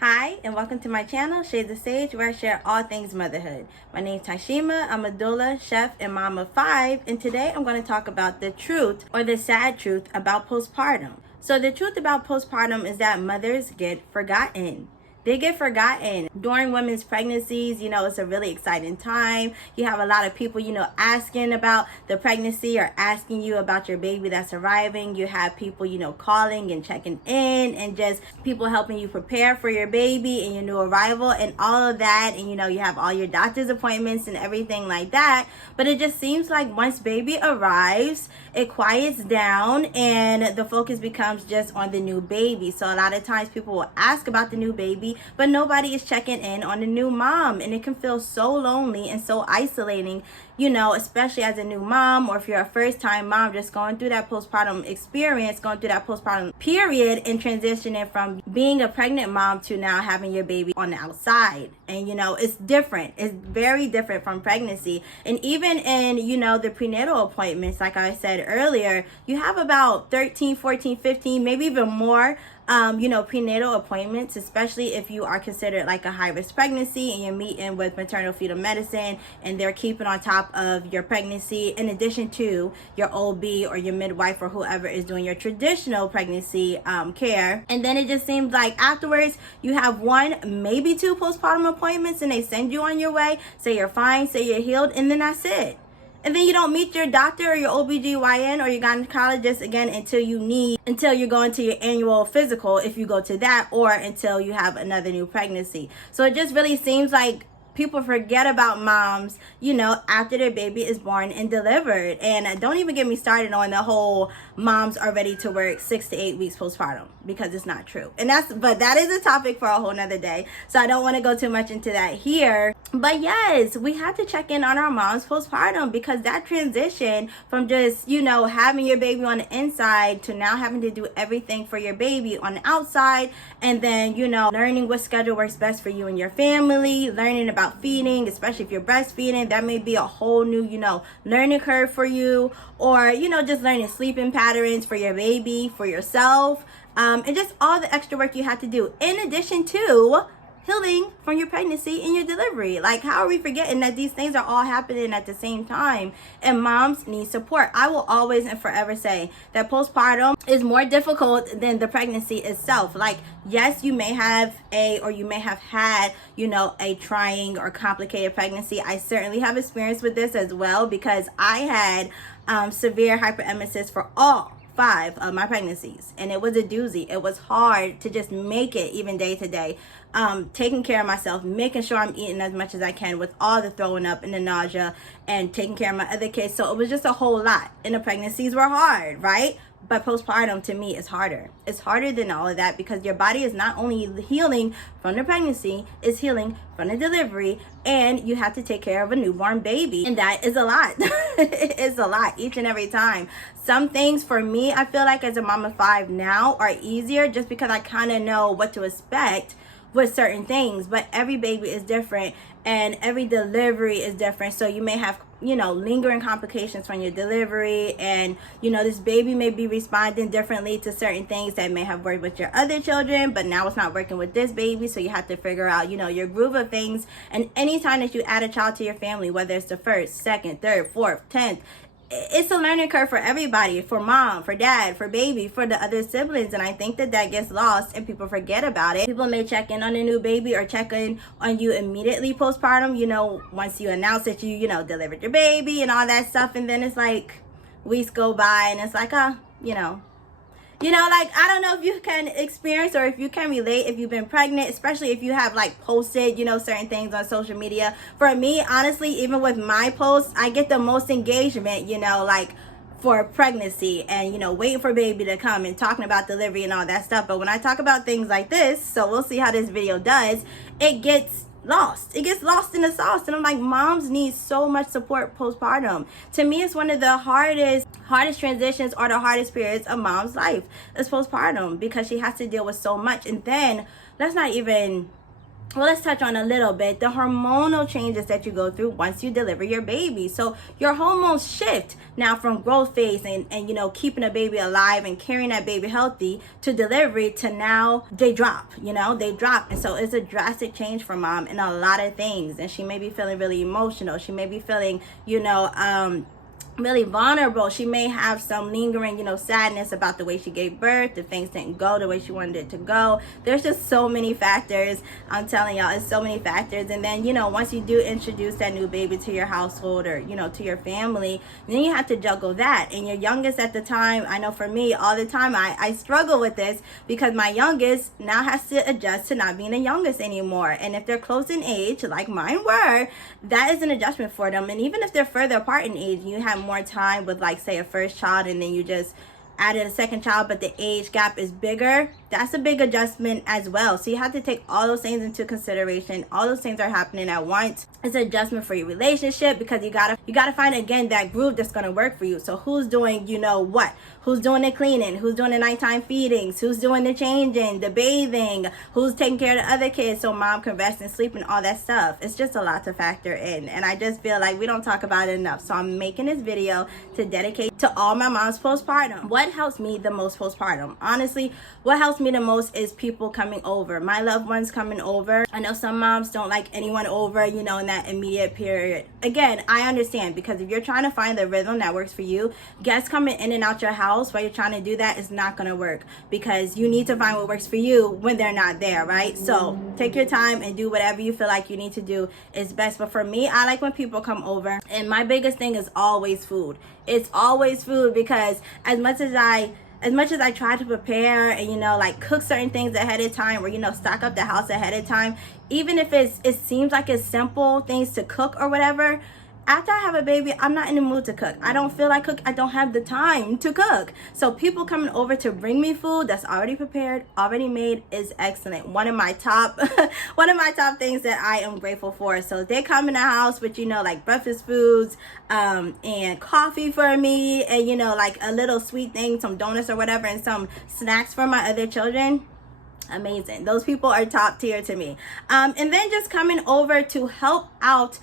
Hi, and welcome to my channel, Shades of Sage, where I share all things motherhood. My name is Tashima. I'm a doula, chef, and mom of 5, and today I'm going to talk about the truth, or the sad truth, about postpartum. So the truth about postpartum is that mothers get forgotten. They get forgotten during women's pregnancies. It's a really exciting time. You have a lot of people, asking about the pregnancy or asking you about your baby that's arriving. You have people, calling and checking in, and just people helping you prepare for your baby and your new arrival and all of that. And, you have all your doctor's appointments and everything like that. But it just seems like once baby arrives, it quiets down and the focus becomes just on the new baby. So a lot of times people will ask about the new baby, but nobody is checking in on the new mom, and it can feel so lonely and so isolating, especially as a new mom, or if you're a first-time mom just going through that postpartum experience, going through that postpartum period, and transitioning from being a pregnant mom to now having your baby on the outside. And it's different. It's very different from pregnancy. And even in the prenatal appointments, like I said earlier, you have about 13, 14, 15, maybe even more prenatal appointments, especially if you are considered like a high-risk pregnancy and you're meeting with maternal fetal medicine and they're keeping on top of your pregnancy, in addition to your OB or your midwife or whoever is doing your traditional pregnancy care. And then it just seems like afterwards you have 1, maybe 2 postpartum appointments, and they send you on your way, say you're fine, say you're healed, and then that's it. And then you don't meet your doctor or your OBGYN or your gynecologist again until you're going to your annual physical, if you go to that, or until you have another new pregnancy. So it just really seems like people forget about moms, after their baby is born and delivered. And don't even get me started on the whole moms are ready to work 6 to 8 weeks postpartum, because it's not true. But that is a topic for a whole nother day. So I don't want to go too much into that here. But yes, we have to check in on our moms postpartum, because that transition from just, having your baby on the inside to now having to do everything for your baby on the outside, and then, learning what schedule works best for you and your family, learning about feeding, especially if you're breastfeeding, that may be a whole new, learning curve for you, or, just learning sleeping patterns for your baby, for yourself, and just all the extra work you have to do, in addition to healing from your pregnancy and your delivery. Like, how are we forgetting that these things are all happening at the same time, and moms need support? I will always and forever say that postpartum is more difficult than the pregnancy itself. Like, yes, you may have had, a trying or complicated pregnancy. I certainly have experience with this as well, because I had severe hyperemesis for all 5 of my pregnancies, and it was a doozy. It was hard to just make it even day to day, taking care of myself, making sure I'm eating as much as I can, with all the throwing up and the nausea, and taking care of my other kids. So it was just a whole lot, and the pregnancies were hard, right? But postpartum to me is harder. It's harder than all of that, because your body is not only healing from the pregnancy, it's healing from the delivery, and you have to take care of a newborn baby. And that is a lot. It's a lot each and every time. Some things for me, I feel like as a mom of 5 now, are easier just because I kind of know what to expect with certain things. But every baby is different, and every delivery is different. So you may have lingering complications from your delivery, and this baby may be responding differently to certain things that may have worked with your other children, but now it's not working with this baby. So you have to figure out your groove of things. And anytime that you add a child to your family, whether it's the 1st, 2nd, 3rd, 4th, 10th, it's a learning curve for everybody, for mom, for dad, for baby, for the other siblings. And I think that gets lost and people forget about it. People may check in on a new baby or check in on you immediately postpartum, once you announce that you delivered your baby and all that stuff. And then it's like weeks go by and it's like, like, I don't know if you can experience or if you can relate if you've been pregnant, especially if you have like posted, certain things on social media. For me, honestly, even with my posts, I get the most engagement, like for pregnancy and, waiting for baby to come and talking about delivery and all that stuff. But when I talk about things like this, so we'll see how this video does, it gets lost. It gets lost in the sauce. And I'm like, moms need so much support postpartum. To me, it's one of the hardest transitions or the hardest periods of mom's life is postpartum, because she has to deal with so much. And then let's not even well, let's touch on a little bit the hormonal changes that you go through once you deliver your baby. So your hormones shift now from growth phase and you know, keeping a baby alive and carrying that baby healthy to delivery to now they drop, you know, they drop. And so it's a drastic change for mom in a lot of things. And she may be feeling really emotional. She may be feeling, you know, really vulnerable. She may have some lingering, you know, sadness about the way she gave birth, if things didn't go the way she wanted it to go. There's just so many factors. I'm telling y'all, it's so many factors. And then, you know, once you do introduce that new baby to your household or, you know, to your family, then you have to juggle that. And your youngest at the time, I know for me all the time, I struggle with this because my youngest now has to adjust to not being the youngest anymore. And if they're close in age, like mine were, that is an adjustment for them. And even if they're further apart in age, you have more time with, like, say, a first child, and then you just added a second child, but the age gap is bigger, that's a big adjustment as well. So you have to take all those things into consideration. All those things are happening at once. It's an adjustment for your relationship because you gotta find again that groove that's gonna work for you. So who's doing, you know what? Who's doing the cleaning? Who's doing the nighttime feedings? Who's doing the changing, the bathing? Who's taking care of the other kids so mom can rest and sleep and all that stuff? It's just a lot to factor in. And I just feel like we don't talk about it enough. So I'm making this video to dedicate to all my moms postpartum. What helps me the most postpartum? Honestly, what helps me the most is people coming over, my loved ones coming over. I know some moms don't like anyone over, you know, in that immediate period. Again, I understand, because if you're trying to find the rhythm that works for you, guests coming in and out your house while you're trying to do that is not going to work, because you need to find what works for you when they're not there, right? So take your time and do whatever you feel like you need to do is best. But for me, I like when people come over, and my biggest thing is always food. It's always food, because as much as I try to prepare and, you know, like cook certain things ahead of time, or, you know, stock up the house ahead of time, even if it seems like it's simple things to cook or whatever, after I have a baby, I'm not in the mood to cook. I don't feel like cook. I don't have the time to cook. So people coming over to bring me food that's already prepared, already made is excellent. One of my top things that I am grateful for. So they come in the house with, you know, like breakfast foods, and coffee for me, and, you know, like a little sweet thing, some donuts or whatever, and some snacks for my other children. Amazing. Those people are top tier to me. And then just coming over to help out,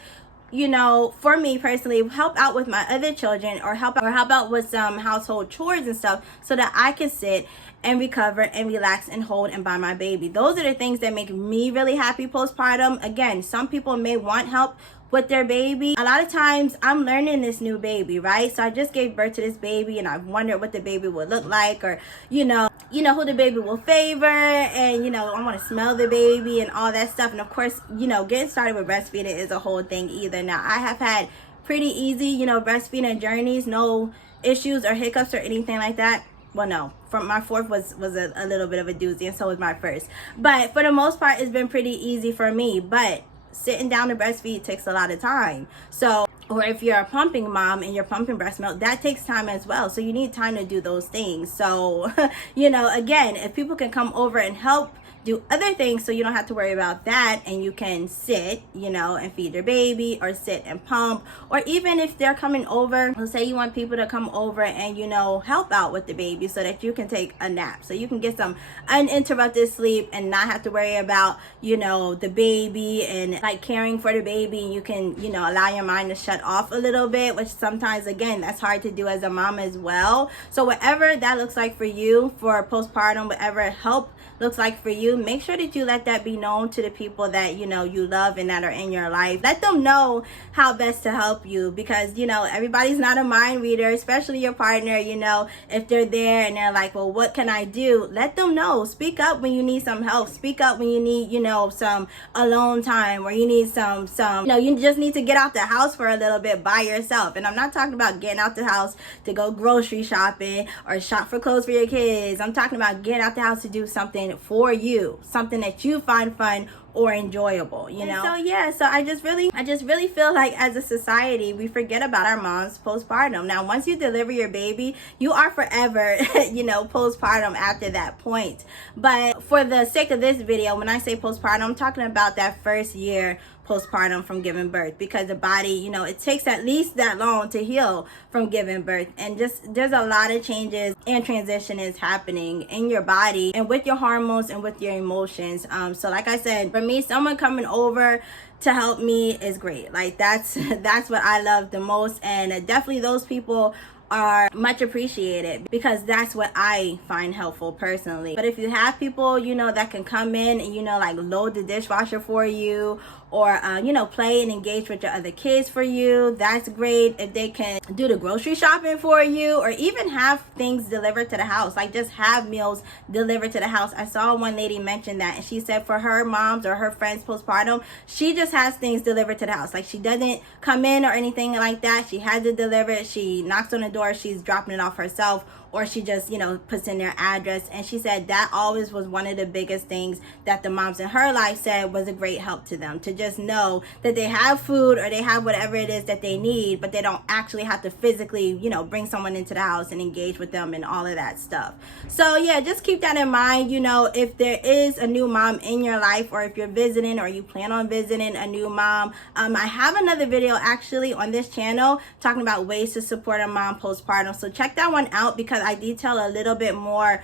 you know, for me personally, help out with my other children, or help out with some household chores and stuff, so that I can sit and recover and relax and hold and buy my baby. Those are the things that make me really happy postpartum. Again, some people may want help with their baby. A lot of times I'm learning this new baby, right? So I just gave birth to this baby, and I've wondered what the baby would look like, or, you know who the baby will favor, and, you know, I want to smell the baby and all that stuff. And of course, you know, getting started with breastfeeding is a whole thing either. Now, I have had pretty easy, you know, breastfeeding journeys, no issues or hiccups or anything like that. Well, no, from my fourth was a little bit of a doozy, and so was my first. But for the most part, it's been pretty easy for me. But sitting down to breastfeed takes a lot of time. So, or if you're a pumping mom and you're pumping breast milk, that takes time as well. So you need time to do those things. So, you know, again, if people can come over and help do other things so you don't have to worry about that, and you can sit, you know, and feed your baby, or sit and pump, or even if they're coming over, let's say you want people to come over and, you know, help out with the baby so that you can take a nap, so you can get some uninterrupted sleep and not have to worry about, you know, the baby and like caring for the baby. You can, you know, allow your mind to shut off a little bit, which sometimes, again, that's hard to do as a mom as well. So whatever that looks like for you for postpartum, whatever help looks like for you, make sure that you let that be known to the people that, you know, you love and that are in your life. Let them know how best to help you, because, you know, everybody's not a mind reader, especially your partner. You know, if they're there and they're like, well, what can I do? Let them know. Speak up when you need some help. Speak up when you need, you know, some alone time, or you need some, you know, you just need to get out the house for a little bit by yourself. And I'm not talking about getting out the house to go grocery shopping or shop for clothes for your kids. I'm talking about getting out the house to do something for you, something that you find fun or enjoyable, you know. And so yeah, so I just really feel like as a society we forget about our moms postpartum. Now, once you deliver your baby, you are forever you know, postpartum after that point. But for the sake of this video, when I say postpartum, I'm talking about that first year postpartum from giving birth, because the body, you know, it takes at least that long to heal from giving birth, and just there's a lot of changes and transition is happening in your body and with your hormones and with your emotions. So like I said, for me, someone coming over to help me is great. Like that's what I love the most, and definitely those people are much appreciated because that's what I find helpful personally. But if you have people, you know, that can come in and, you know, like load the dishwasher for you, or you know, play and engage with your other kids for you, that's great. If they can do the grocery shopping for you, or even have things delivered to the house, like just have meals delivered to the house. I saw one lady mention that, and she said for her moms or her friends postpartum, she just has things delivered to the house. Like she doesn't come in or anything like that. She has it delivered. She knocks on the door, she's dropping it off herself, or she just, you know, puts in their address. And she said that always was one of the biggest things that the moms in her life said was a great help to them, to just know that they have food or they have whatever it is that they need, but they don't actually have to physically, you know, bring someone into the house and engage with them and all of that stuff. So yeah, just keep that in mind. You know, if there is a new mom in your life, or if you're visiting or you plan on visiting a new mom, I have another video actually on this channel talking about ways to support a mom postpartum. So check that one out, because I detail a little bit more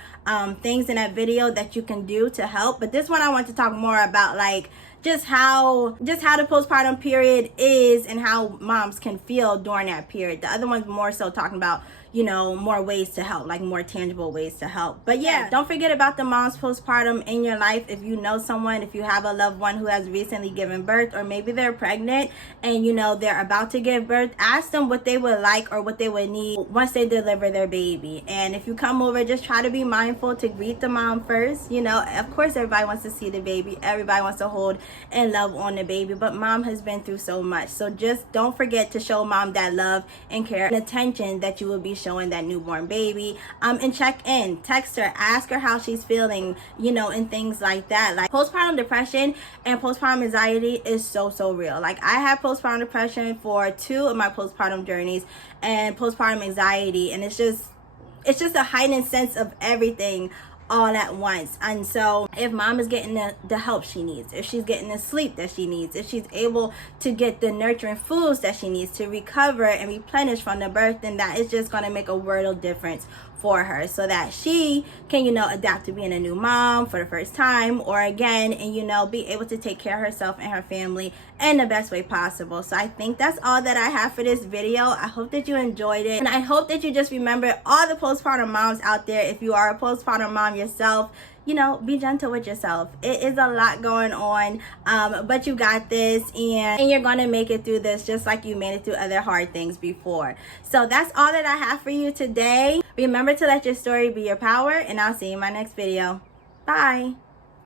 things in that video that you can do to help. But this one I want to talk more about, like just how the postpartum period is and how moms can feel during that period. The other one's more so talking about, you know, more ways to help, like more tangible ways to help. But yeah, don't forget about the moms postpartum in your life. If you know someone, if you have a loved one who has recently given birth, or maybe they're pregnant and you know they're about to give birth, ask them what they would like or what they would need once they deliver their baby. And if you come over, just try to be mindful to greet the mom first. You know, of course everybody wants to see the baby, everybody wants to hold and love on the baby, but mom has been through so much. So just don't forget to show mom that love and care and attention that you will be showing that newborn baby. And check in, text her, ask her how she's feeling, you know, and things like that. Like postpartum depression and postpartum anxiety is so real. Like I had postpartum depression for 2 of my postpartum journeys, and postpartum anxiety, and it's just a heightened sense of everything all at once. And so if mom is getting the help she needs, if she's getting the sleep that she needs, if she's able to get the nurturing foods that she needs to recover and replenish from the birth, then that is just going to make a world of difference for her, so that she can, you know, adapt to being a new mom for the first time or again, and you know, be able to take care of herself and her family in the best way possible. So I think that's all that I have for this video. I hope that you enjoyed it, and I hope that you just remember all the postpartum moms out there. If you are a postpartum mom yourself, you know, be gentle with yourself. It is a lot going on, but you got this, and you're gonna make it through this just like you made it through other hard things before. So that's all that I have for you today. Remember to let your story be your power, and I'll see you in my next video. Bye.